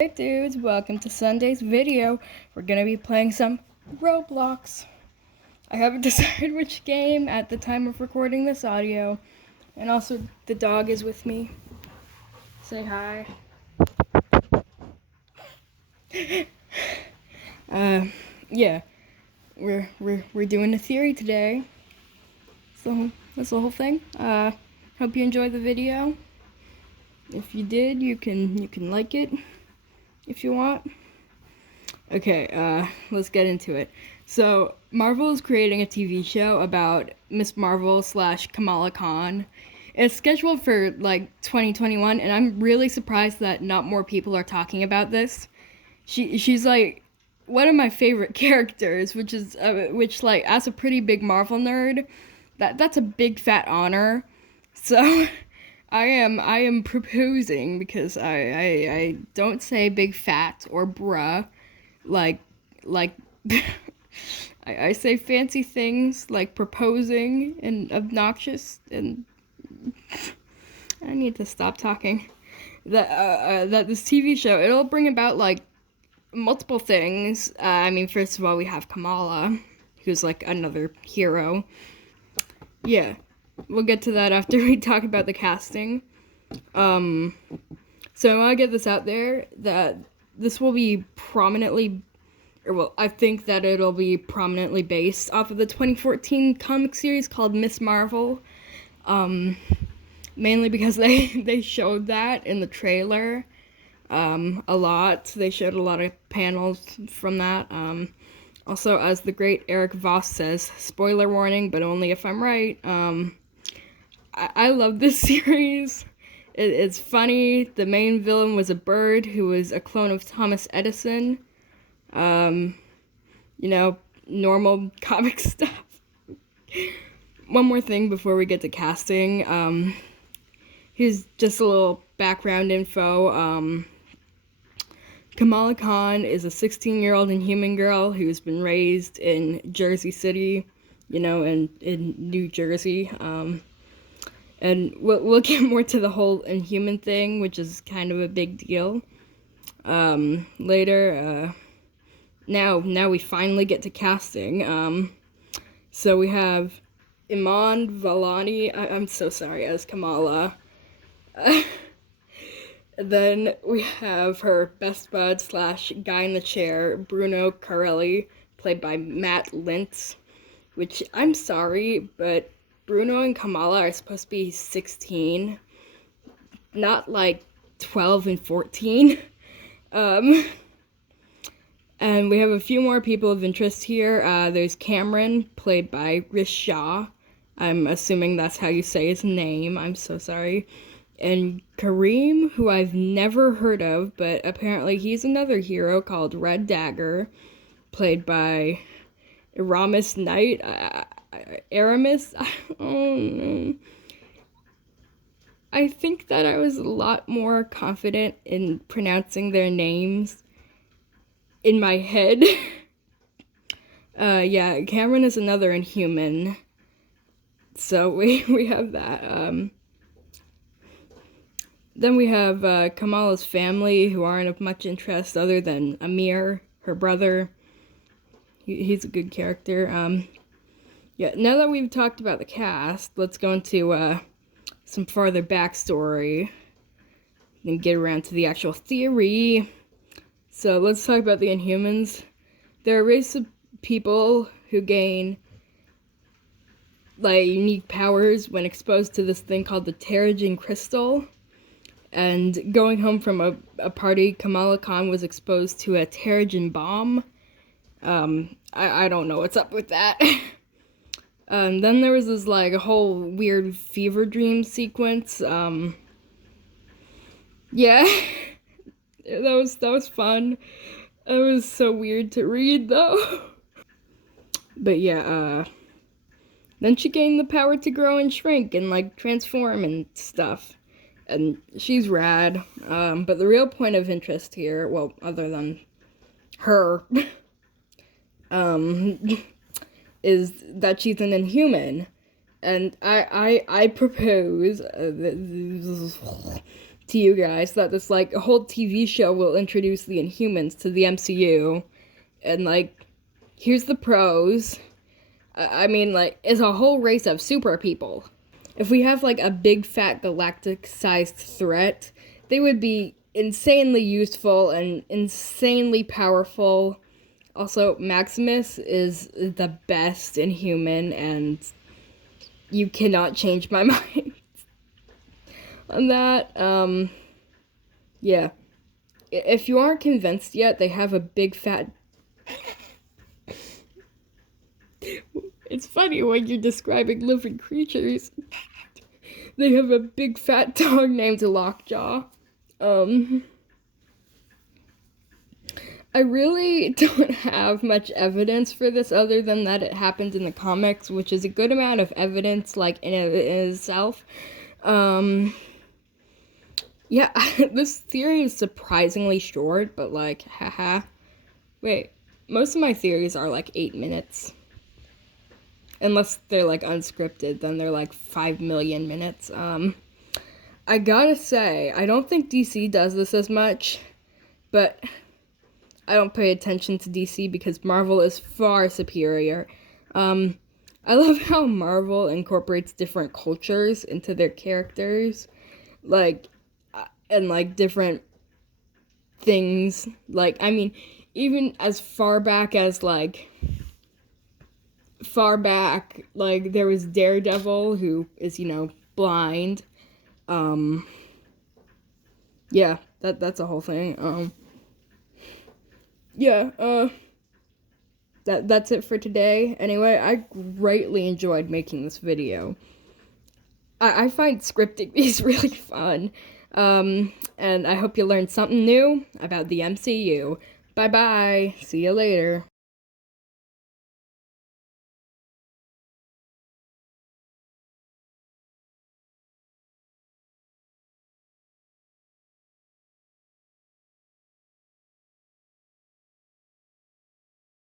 Hey dudes, welcome to Sunday's video. We're gonna be playing some Roblox. I haven't decided which game at the time of recording this audio. And also, the dog is with me. Say hi. Yeah. We're doing a theory today. So, that's the whole thing. Hope you enjoyed the video. If you did, you can like it if you want. Okay, let's get into it. So, Marvel is creating a TV show about Miss Marvel / Kamala Khan. It's scheduled for, 2021, and I'm really surprised that not more people are talking about this. She's, one of my favorite characters, which, as a pretty big Marvel nerd, that's a big fat honor. So, I am proposing, because I don't say big fat or bruh, like I say fancy things like proposing and obnoxious, and I need to stop talking. That this TV show, it'll bring about multiple things. First of all, we have Kamala, who's another hero. Yeah, we'll get to that after we talk about the casting. So I want to get this out there that this will be I think that it'll be prominently based off of the 2014 comic series called Miss Marvel. Mainly because they showed that in the trailer a lot. They showed a lot of panels from that. Also, as the great Eric Voss says, spoiler warning, but only if I'm right. I love this series. It's funny. The main villain was a bird who was a clone of Thomas Edison. Normal comic stuff. One more thing before we get to casting. Here's just a little background info. Kamala Khan is a 16-year-old Inhuman girl who's been raised in Jersey City, in New Jersey. And we'll get more to the whole Inhuman thing, which is kind of a big deal, later. Now we finally get to casting. So we have Iman Vellani, I'm so sorry, as Kamala. Then we have her best bud / guy in the chair, Bruno Carelli, played by Matt Lintz, which, I'm sorry, but Bruno and Kamala are supposed to be 16, not 12 and 14. And we have a few more people of interest here. There's Cameron, played by Rish Shah. I'm assuming that's how you say his name. I'm so sorry. And Kareem, who I've never heard of, but apparently he's another hero called Red Dagger, played by Aramis Knight. Aramis? I think that I was a lot more confident in pronouncing their names in my head. Yeah, Cameron is another Inhuman. So we have that. Then we have Kamala's family, who aren't of much interest other than Amir, her brother. He's a good character. Yeah, now that we've talked about the cast, let's go into some farther backstory and get around to the actual theory. So let's talk about the Inhumans. They're a race of people who gain unique powers when exposed to this thing called the Terrigen crystal. And going home from a party, Kamala Khan was exposed to a Terrigen bomb. I don't know what's up with that. Then there was this a whole weird fever dream sequence. Yeah. that was fun. It was so weird to read, though. But yeah, then she gained the power to grow and shrink and transform and stuff. And she's rad. But the real point of interest here, well, other than her, is that she's an Inhuman. And I propose to you guys that this like a whole TV show will introduce the Inhumans to the MCU, and like, here's the pros. I mean, like, it's a whole race of super people. If we have like a big fat galactic-sized threat, they would be insanely useful and insanely powerful. Also, Maximus is the best Inhuman, and you cannot change my mind on that. Yeah. If you aren't convinced yet, they have a big fat... It's funny when you're describing living creatures. They have a big fat dog named Lockjaw. I really don't have much evidence for this other than that it happened in the comics, which is a good amount of evidence, like, in itself. Yeah, this theory is surprisingly short, but, like, haha. Wait, most of my theories are, like, 8 minutes. Unless they're, like, unscripted, then they're, like, 5 million minutes. I gotta say, I don't think DC does this as much, but I don't pay attention to DC because Marvel is far superior. I love how Marvel incorporates different cultures into their characters, like, and, like, different things. Like, I mean, even as far back, like, there was Daredevil, who is, blind. Yeah, that's a whole thing. Yeah, that's it for today. Anyway, I greatly enjoyed making this video. I find scripting these really fun. And I hope you learned something new about the MCU. Bye-bye. See you later.